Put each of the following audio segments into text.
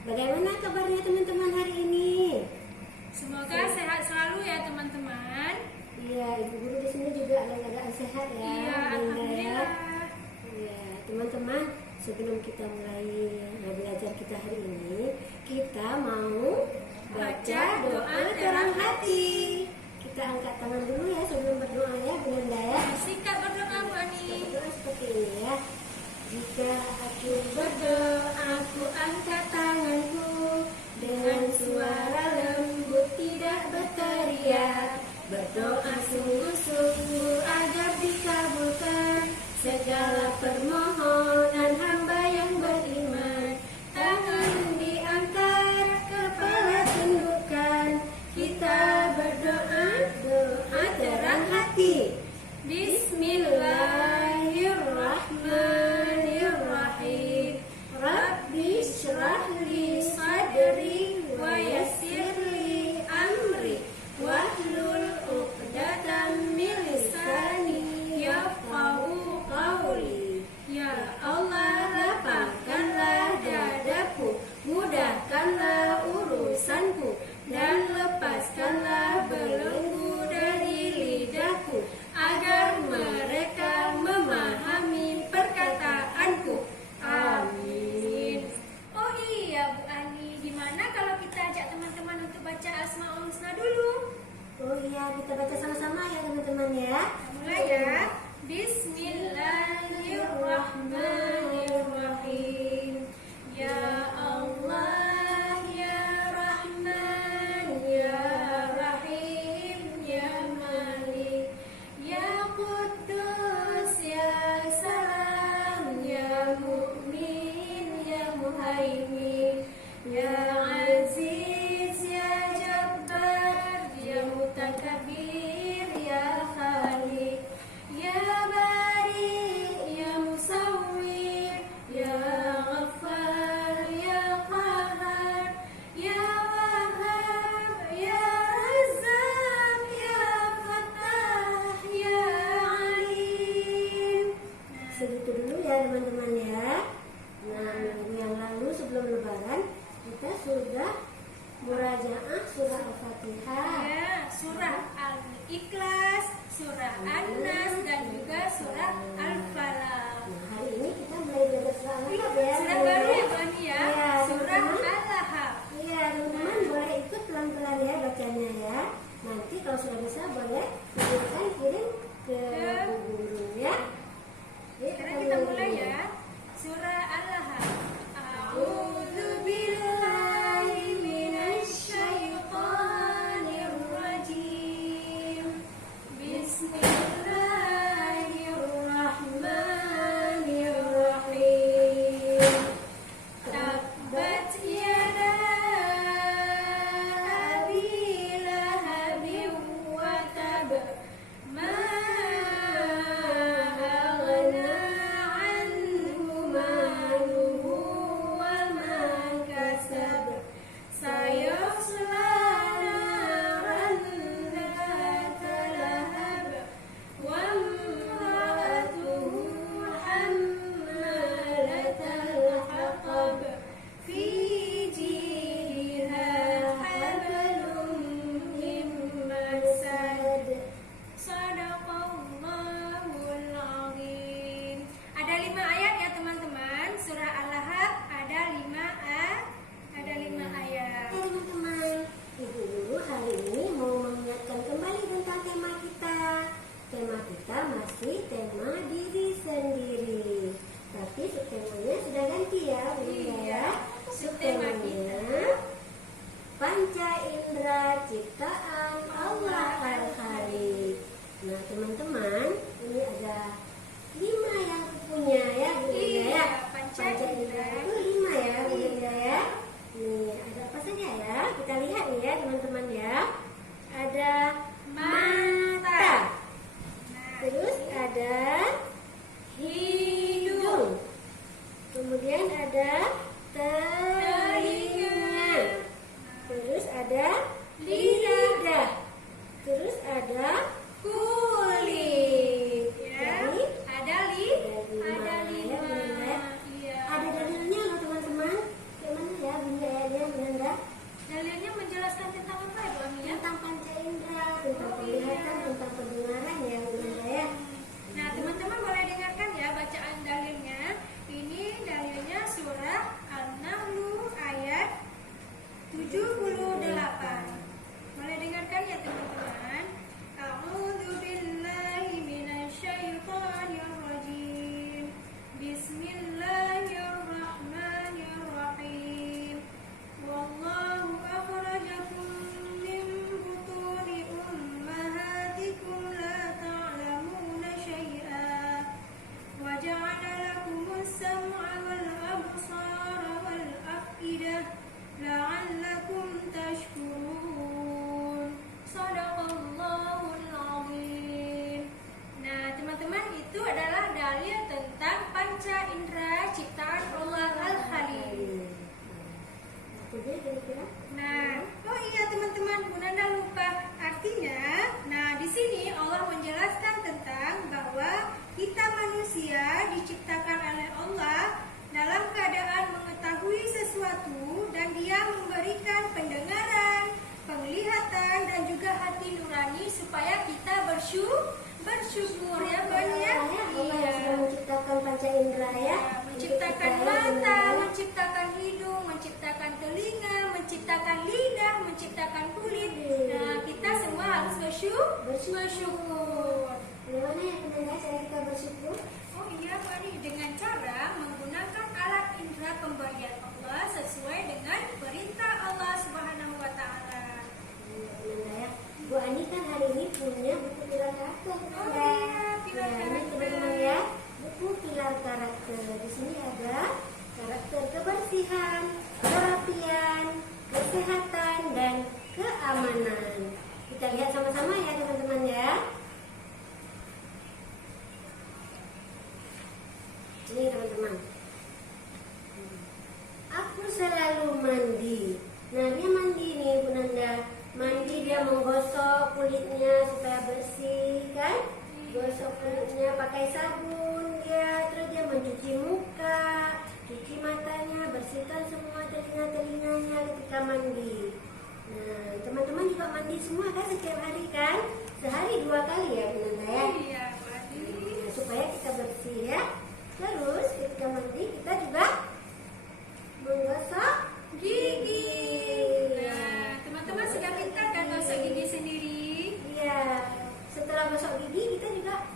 Bagaimana kabarnya teman-teman hari ini? Semoga sehat selalu ya teman-teman. Iya, ibu guru di sini juga agak sehat ya. Iya, alhamdulillah. Iya, teman-teman, sebelum kita mulai belajar kita hari ini, kita mau baca doa terang hati. Kita angkat tangan dulu ya sebelum berdoa ya, Bunda ya. Sikat berdoa Bu Ani. Berdoa seperti ini ya. Jika aku berdoa, aku angkat tanganku dengan suara lembut tidak berteriak. Berdoa sungguh-sungguh agar dikabulkan segala permohonan hamba yang beriman. Tangan diangkat, kepala tundukkan. Kita berdoa, doa terang hati. Bismillahirrahmanirrahim. Rabbi syrah li sadri wa yassir li amri wahlul 'uqdatam min lisani yafqahu qawli. Ya Allah, lapangkanlah dadaku, mudahkanlah urusanku, dan lepaskanlah belenggu dari lidahku, agar mereka memahami perkataanku. Amin. Oh iya Bu Ani, gimana kalau kita ajak teman-teman untuk baca Asmaul Husna dulu? Oh iya, kita baca sama-sama ya teman-teman ya. Mulai ya. Bismillahirrahmanirrahim. Ya Allah, ya Rahman, ya Rahim, ya Malik, ya Quddus, ya Salam, ya Mu'min, ya Muhaimin, ya Aziz, ya Jabbar, ya Mutakabbir, ya Khaliq, ya Bari, ya Musawwir, ya Ghaffar, ya Qahhar, ya Wahhab, ya Razzaq, ya Fattah, ya Alim. Segitu dulu ya teman-teman ya. Nah, minggu yang lalu sebelum lebaran kita sudah murajaah surah Al-Fatihah. Ya, surah Al-Ikhlas, surah An-Nas, dan juga surah Al-Falaq. Nah, hari ini kita mulai belajar surah Al-Lahab ya. Surah baru ya Bu Ani ya, Iya, surah teman-teman. Al-Lahab. Iya, teman-teman boleh ikut pelan-pelan ya bacanya ya. Nanti kalau sudah bisa boleh kirimkan kirim ke Bu Guru ya. Sekarang kita mulai ya. Surah Al-Lahab. A'udzu billahi minasy syaithanir rajim. Bismillahirrahmanirrahim. Tabbat yada abi lahabin wa tab. Ma aghna anhu maluhu wa ma kasab. Sayasla naran dhata lahab. Wa imra'atuhu hammalatal haqab. Fi jidha hablum min masad. Sadaqallahul azim. Ada 5 ayat ya teman-teman. Surah Al-Lahab ada 5 ayat. Oke teman-teman, Ibu Guru hari ini mau mengingatkan kembali tentang tema kita. Tema kita masih tema diri sendiri. Tapi subtemanya sudah ganti ya, Bunda ya. Subtema Subtemanya Panca Indra Ciptaan Allah Al-Khaliq. Nah teman-teman, ini ada 5 yang punya ya, Bunda ya. Iya, Panca Indra Indra. itu 5 ya, Bunda ya. Nih, ada apa saja ya? Kita lihat nih ya, teman-teman ya. Ada mata. Terus ada hidung. Kemudian ada telinga. artinya kira-kira? Nah, oh iya teman-teman, Bu Nanda lupa artinya. Nah, di sini Allah menjelaskan tentang bahwa kita manusia diciptakan oleh Allah dalam keadaan mengetahui sesuatu dan Dia memberikan pendengaran, penglihatan dan juga hati nurani supaya kita bersyukur ya Bu Ani ya. Allah yang sudah menciptakan panca indera ya. Menciptakan mata, menciptakan hidung, menciptakan telinga, menciptakan lidah, menciptakan kulit. Nah, kita semua harus bersyukur. Bagaimana ya Bunda cara kita bersyukur? Oh iya Bu Ani, dengan cara menggunakan alat indera pemberian Allah sesuai dengan perintah Allah Subhanahu wa taala. Bunda ya. Bu Ani kan hari ini punya buku pilar karakter. Oh iya, pilar Ini karakter. teman-teman ya, buku pilar karakter. Di sini ada karakter kebersihan, kerapian, kesehatan dan keamanan. Kita lihat sama-sama ya teman-teman ya. Ini teman-teman. Aku selalu mandi. Nah dia mandi nih Bu Nanda. Mandi dia menggosok kulitnya supaya bersih kan? Gosok kulitnya pakai sabun dia. Terus dia mencuci muka, cuci matanya, bersihkan semua telinga-telinganya ketika mandi. Nah teman-teman juga mandi semua kan setiap hari kan? Sehari 2 kali ya Bu Nanda ya. Iya Bu Ani. Nah, supaya kita bersih ya. Terus ketika mandi kita juga menggosok Gigi. Nah, teman-teman sudah pintar kan gosok gigi sendiri? Iya. Setelah gosok gigi kita juga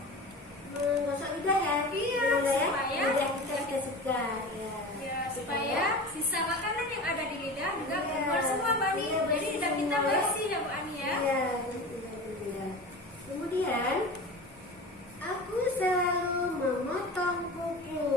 menggosok lidah ya. Iya, Bunda ya. supaya lidah kita segar ya. Ya, supaya sisa makanan yang ada di lidah juga Iya. keluar semua Bu Ani. Iya, Jadi bersih lidah kita semua ya. bersih ya Bu Ani ya. Iya, lidah. Kemudian aku selalu memotong kuku.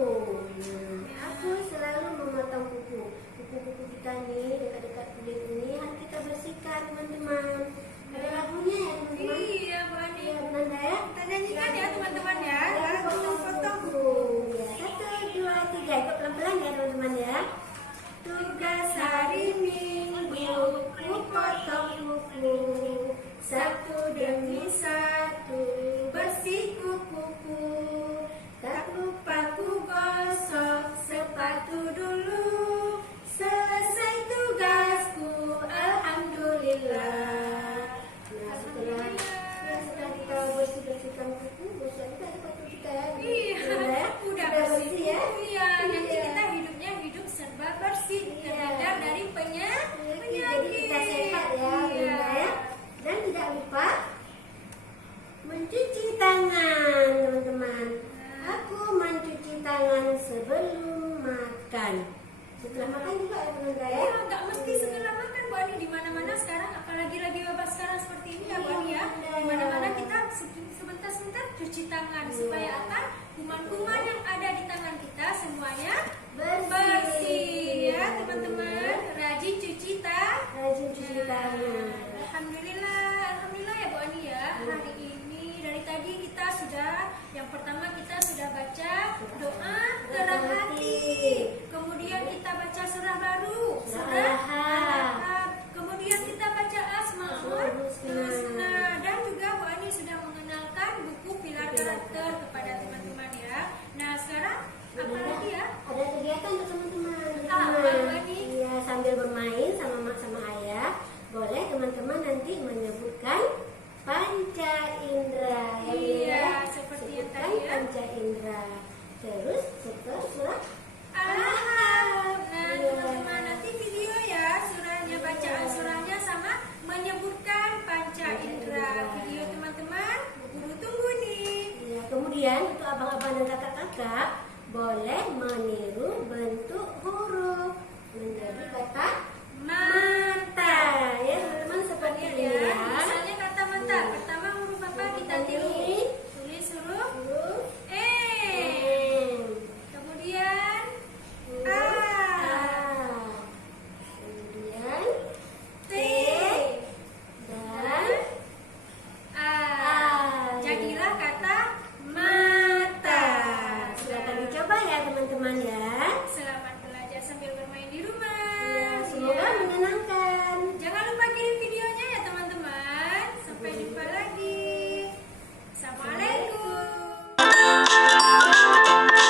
Nah, aku selalu memotong kuku. Kuku-kuku kita nih dekat-dekat kulit ini harus kita bersihkan teman-teman. Ada lagunya ya teman-teman. Iya Bu Ani. Iya benar ya. Kita nyanyikan ya teman-teman ya. Lagu potong kuku. Ya, 1, 2, 3. Ikut pelan-pelan ya teman-teman ya. Tugas hari Minggu, ku potong kuku. Satu demi satu, bersih kukuku. Tak lupa ku gosok sepatu dulu. Selesai tugasku, alhamdulillah. Nah, setelah kita bersihkan kuku, gosok kita sepatu kita ya. Iya, udah bersih ya. Iya, nanti kita hidupnya hidup serba bersih, terhindar dari Jadi penyakit. kita sehat ya, Iya. Bunda ya. Dan tidak lupa mencuci tangan, teman-teman. Aku mencuci tangan sebelum makan. Setelah makan juga ya, Bunda ya. Iya, nggak mesti setelah makan Bu Ani. Di mana-mana sekarang, apalagi lagi wabah sekarang seperti ini ya Bu Ani ya. Di mana-mana kita sebentar-sebentar cuci tangan supaya apa? Kuman-kuman yang ada di tangan kita semuanya bersih ya teman-teman. Rajin cuci tangan. Rajin cuci tangan. Alhamdulillah ya Bu Ani ya. Hari ini dari tadi kita sudah, yang pertama kita sudah baca doa terang hati. Kemudian kita baca surah baru, surah Al-Ahqaf. Kemudian kita baca Asmaul Husna. Dan juga Bu Ani sudah mengenalkan buku pilar karakter kepada teman-teman ya. Nah sekarang apa lagi ya? Ada kegiatan untuk teman-teman di Apa, rumah. Bu Ani? Iya, sambil bermain sama mak sama ayah, boleh teman-teman nanti menyebutkan panca indera. Ya, Bu Iya, ya. seperti yang Sebutkan tadi ya. panca indera. Terus setelah surah Al-Ahqaf. Nah Iya. teman-teman nanti video ya surahnya, bacaan surahnya sama menyebutkan panca indera. Video teman-teman, guru tunggu nih. Ya, kemudian untuk abang-abang dan kakak-kakak boleh meniru bentuk huruf menjadi kata Ma